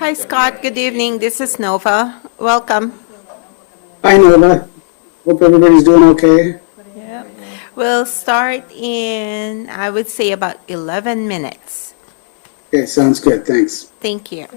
Hi, Scott. Good evening. This is Nova. Welcome. Hi, Nova. Hope everybody's doing okay. Yeah. We'll start in, I would say, about 11 minutes. Okay, sounds good. Thanks. Thank you.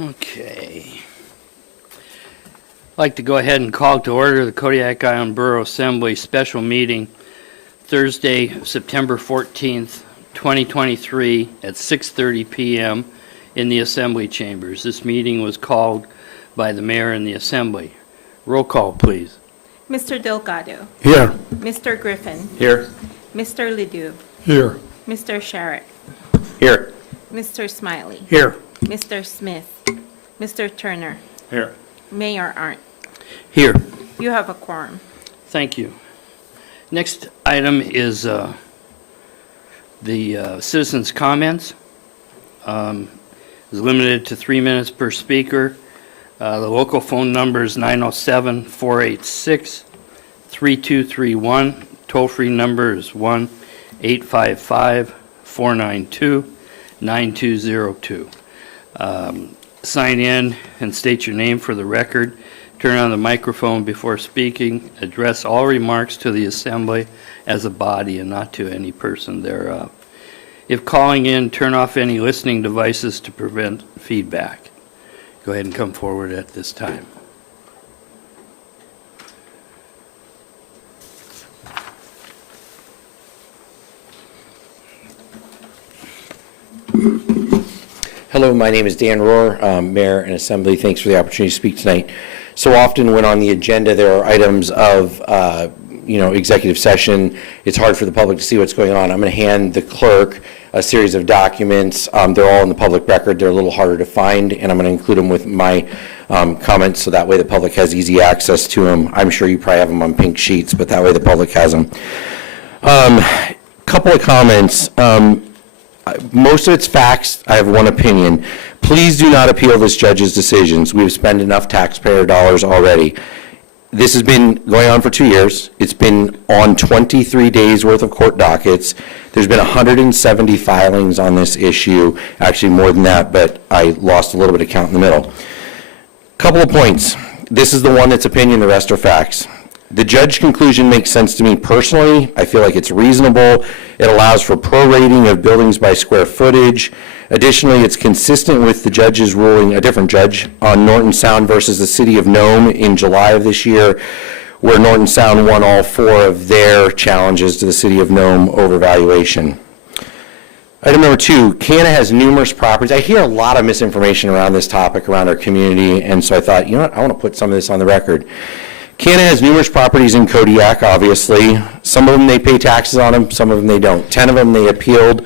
Okay. I'd like to go ahead and call to order the Kodiak Island Borough Assembly special meeting Thursday, September 14th, 2023 at 6:30 p.m. in the Assembly Chambers. This meeting was called by the mayor and the Assembly. Roll call, please. Mr. Delgado. Here. Mr. Griffin. Here. Mr. Ledoux. Here. Mr. Sharrett. Here. Mr. Smiley. Here. Mr. Smith. Mr. Turner. Here. Mayor Arndt. Here. You have a quorum. Thank you. Next item is the citizens' comments. Is limited to 3 minutes per speaker. The local phone number is 907-486-3231. Toll-free number is 1-855-492-9202. Sign in and state your name for the record. Turn on the microphone before speaking. Address all remarks to the assembly as a body and not to any person thereof. If calling in, turn off any listening devices to prevent feedback. Go ahead and come forward at this time. Hello, my name is Dan Rohr, Mayor and Assembly. Thanks for the opportunity to speak tonight. So often when on the agenda there are items of, executive session, it's hard for the public to see what's going on. I'm going to hand the clerk a series of documents. They're all in the public record. They're a little harder to find, and I'm going to include them with my comments so that way the public has easy access to them. I'm sure you probably have them on pink sheets, but that way the public has them. Couple of comments. Most of it's facts. I have one opinion. Please do not appeal this judge's decisions. We've spent enough taxpayer dollars already. This has been going on for 2 years. It's been on 23 days worth of court dockets. There's been 170 filings on this issue, actually more than that, but I lost a little bit of count in the middle. Couple of points. This is the one that's opinion, the rest are facts. The judge's conclusion makes sense to me personally. I feel like it's reasonable. It allows for prorating of buildings by square footage. Additionally, it's consistent with the judge's ruling, a different judge, on Norton Sound versus the City of Nome in July of this year, where Norton Sound won all 4 of their challenges to the City of Nome over valuation. Item number 2, Canna has numerous properties. I hear a lot of misinformation around this topic around our community, and so I thought, you know what, I want to put some of this on the record. Canna has numerous properties in Kodiak, obviously. Some of them they pay taxes on them, some of them they don't. 10 of them they appealed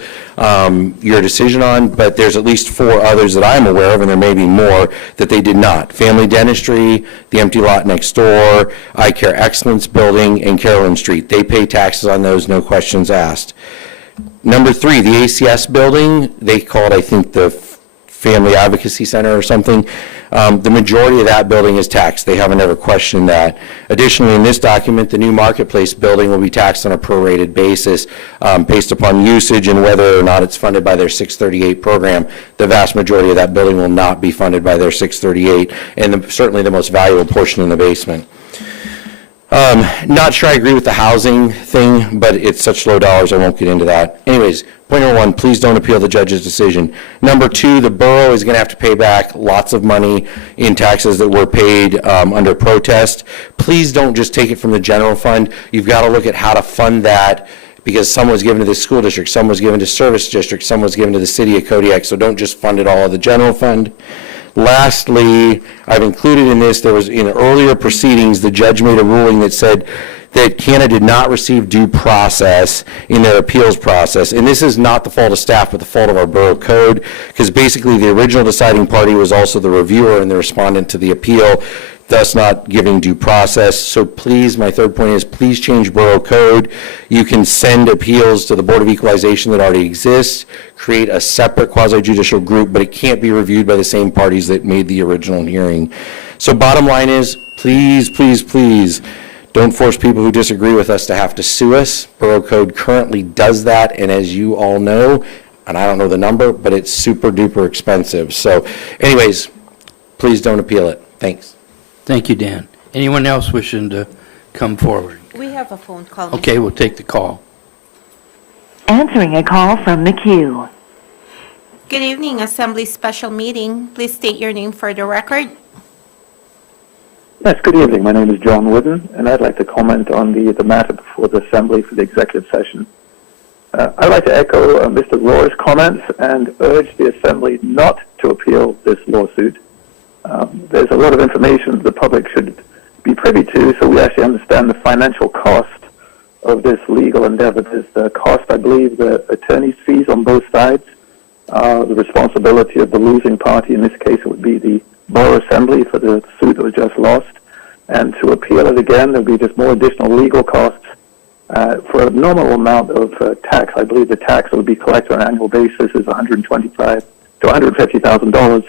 your decision on, but there's at least 4 others that I'm aware of, and there may be more, that they did not. Family Dentistry, the empty lot next door, Eye Care Excellence Building, and Carolyn Street. They pay taxes on those, no questions asked. Number 3, the ACS building, they call it, I think, the Family Advocacy Center or something. The majority of that building is taxed. They haven't ever questioned that. Additionally, in this document, the new Marketplace building will be taxed on a prorated basis based upon usage and whether or not it's funded by their 638 program. The vast majority of that building will not be funded by their 638, and certainly the most valuable portion in the basement. Not sure I agree with the housing thing, but it's such low dollars I won't get into that. Anyways, point number 1, please don't appeal the judge's decision. Number 2, the borough is going to have to pay back lots of money in taxes that were paid under protest. Please don't just take it from the general fund. You've got to look at how to fund that, because some was given to the school district, some was given to service district, some was given to the city of Kodiak, so don't just fund it all of the general fund. Lastly, I've included in this, there was in earlier proceedings, the judge made a ruling that said that Canna did not receive due process in their appeals process. And this is not the fault of staff, but the fault of our borough code, because basically the original deciding party was also the reviewer and the respondent to the appeal, thus not giving due process. So please, my third point is, please change borough code. You can send appeals to the Board of Equalization that already exists, create a separate quasi-judicial group, but it can't be reviewed by the same parties that made the original hearing. So bottom line is, please, please, please, don't force people who disagree with us to have to sue us. Borough code currently does that, and as you all know, and I don't know the number, but it's super duper expensive. So anyways, please don't appeal it. Thanks. Thank you, Dan. Anyone else wishing to come forward? We have a phone call. Okay, we'll take the call. Answering a call from the queue. Good evening, Assembly Special Meeting. Please state your name for the record. Yes, good evening. My name is John Wooden, and I'd like to comment on the matter before the Assembly for the executive session. I'd like to echo Mr. Rohr's comments and urge the Assembly not to appeal this lawsuit. There's a lot of information the public should be privy to, so we actually understand the financial cost of this legal endeavor. There's the cost, I believe, the attorney's fees on both sides, the responsibility of the losing party. In this case, it would be the Borough Assembly for the suit that was just lost. And to appeal it again, there would be just more additional legal costs for a nominal amount of tax. I believe the tax that would be collected on an annual basis is $125,000 to $150,000.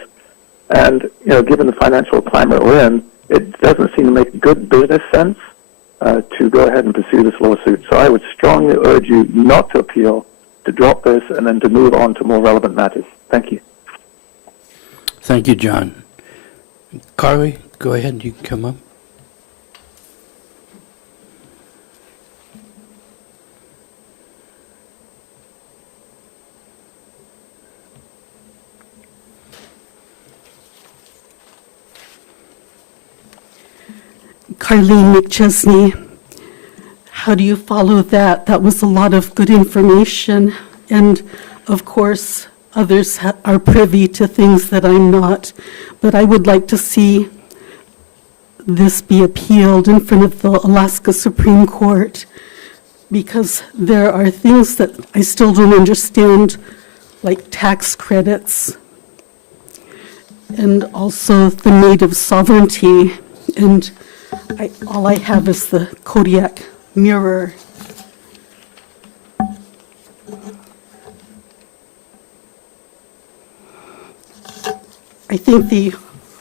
And, you know, given the financial climate we're in, it doesn't seem to make good business sense to go ahead and pursue this lawsuit. So I would strongly urge you not to appeal, to drop this, and then to move on to more relevant matters. Thank you. Thank you, John. Carly, go ahead, you can come up. Carlene McChesney, how do you follow that? That was a lot of good information, and of course, others are privy to things that I'm not, but I would like to see this be appealed in front of the Alaska Supreme Court, because there are things that I still don't understand, like tax credits, and also the native sovereignty, and all I have is the Kodiak mirror. I think the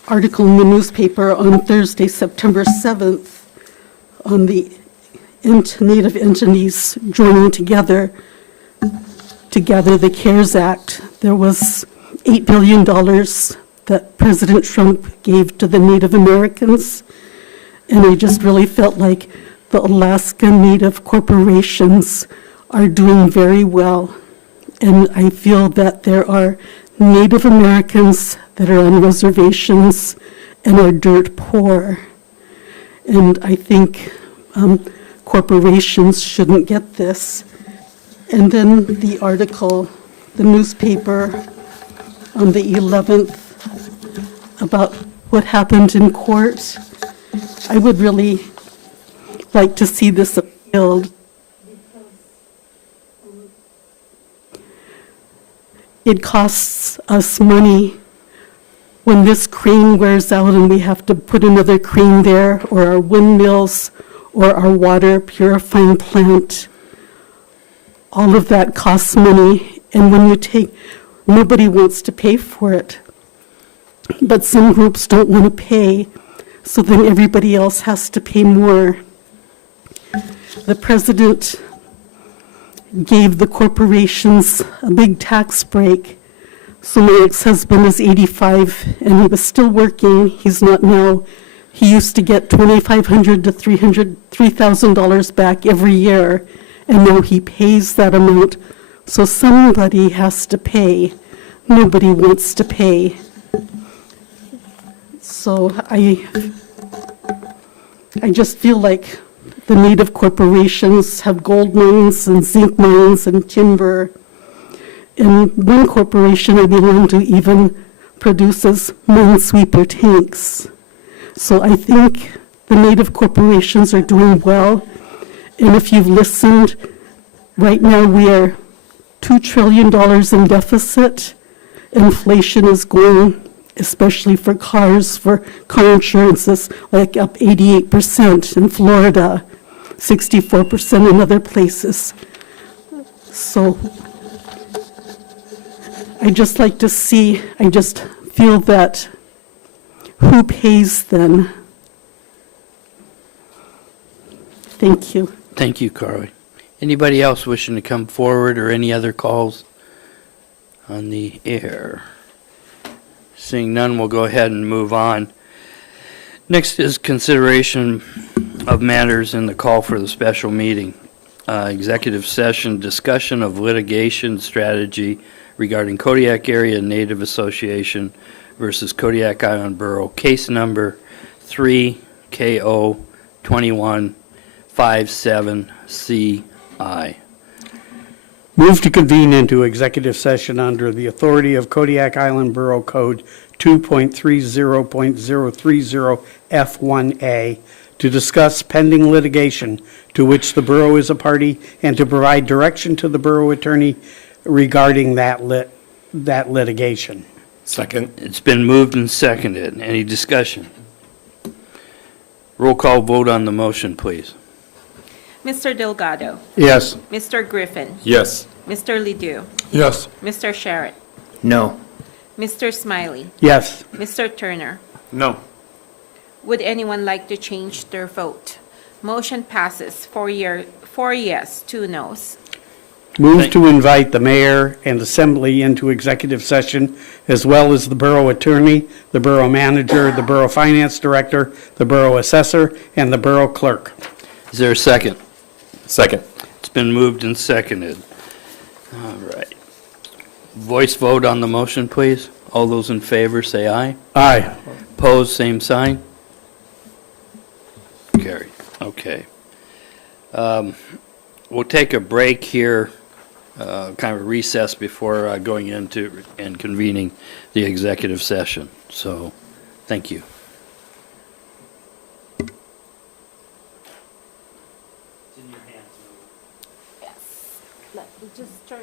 article in the newspaper on Thursday, September 7th, on the native entities joining together to gather the CARES Act, there was $8 billion that President Trump gave to the Native Americans. And I just really felt like the Alaska Native corporations are doing very well. And I feel that there are Native Americans that are on reservations and are dirt poor. And I think corporations shouldn't get this. And then the article, the newspaper on the 11th about what happened in court. I would really like to see this appealed. It costs us money when this crane wears out and we have to put another crane there, or our windmills, or our water purifying plant. All of that costs money, and when you take, nobody wants to pay for it. But some groups don't want to pay, so then everybody else has to pay more. The president gave the corporations a big tax break. So my ex-husband is 85 and he was still working. He's not now. He used to get $2,500 to $3,000 back every year, and now he pays that amount. So somebody has to pay. Nobody wants to pay. So I just feel like the native corporations have gold mines and zinc mines and timber. And one corporation I belong to even produces minesweeper tanks. So I think the native corporations are doing well. And if you've listened, right now we are $2 trillion in deficit. Inflation is going, especially for cars, for car insurances, like up 88% in Florida, 64% in other places. So I just like to see, I just feel that who pays then? Thank you. Thank you, Carly. Anybody else wishing to come forward, or any other calls on the air? Seeing none, we'll go ahead and move on. Next is consideration of matters in the call for the special meeting. Executive session, discussion of litigation strategy regarding Kodiak Area Native Association versus Kodiak Island Borough, case number 3KO2157CI. Move to convene into executive session under the authority of Kodiak Island Borough Code 2.30.030F1A to discuss pending litigation to which the borough is a party and to provide direction to the borough attorney regarding that litigation. Second. It's been moved and seconded. Any discussion? Roll call vote on the motion, please. Mr. Delgado, Yes. Mr. Griffin, Yes. Mr. Ledoux, Yes. Mr. Sherritt, No. Mr. Smiley, Yes. Mr. Turner. No. Would anyone like to change their vote? Motion passes 4 yes, 2 noes. Move to invite the mayor and assembly into executive session, as well as the borough attorney, the borough manager, the borough finance director, the borough assessor, and the borough clerk. Is there a second? Second. It's been moved and seconded. All right. Voice vote on the motion, please. All those in favor, say aye. Aye. Opposed, same sign. Carried. Okay. We'll take a break here, kind of a recess before going into and convening the executive session. So, thank you. Yes. Let me just turn